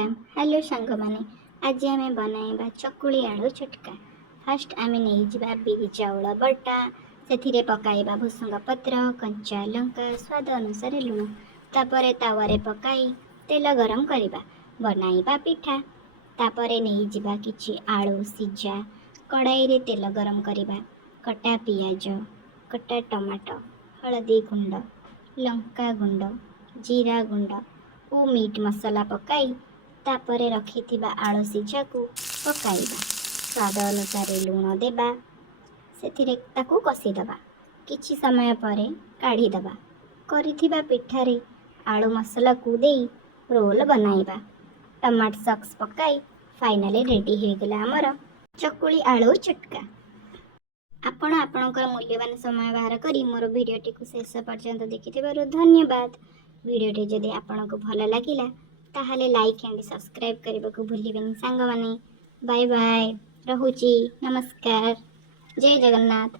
Ram hello सांग माने आज आम बनाइबा चकुली आलू चटका। फास्ट आम नहीं बिरी चाउल बटा से पकाइबा भूसंग पत्र कंचा लंका स्वाद अनुसार लुण तापर तावारे पकाई तेल गरम करबा बनाइबा पिठा तापर नहीं किछि आलू सिझा कड़ाई रे तेल गरम करबा कटा पियाज कटा टमाटो हलदी गुंड लंका गुंड जीरा गुंड और मीट मसला पकाई तापर रखिथिबा आलू सिझा को पकाइबा स्वाद अनुसार लुण देबा सेथिरे ताकू कषिदबा किछि समय पर काढ़ीदबा करिथिबा पिठारे आलू मसला को देई रोल बनाइबा टमाटो सॉस पकाई फाइनली रेडी हो गला हमर चकुली आलू चटका। आपण आपणकर मूल्यवान समय बाहर करी मोर वीडियोटी को शेष पर्यंत देखिथिबारु धन्यवाद। वीडियोटी जदि आपनको भल लागिला ताहले लाइक एंड सब्सक्राइब करने को भूलिबेनी सांग माने। बाय बाय रहुची नमस्कार जय जगन्नाथ।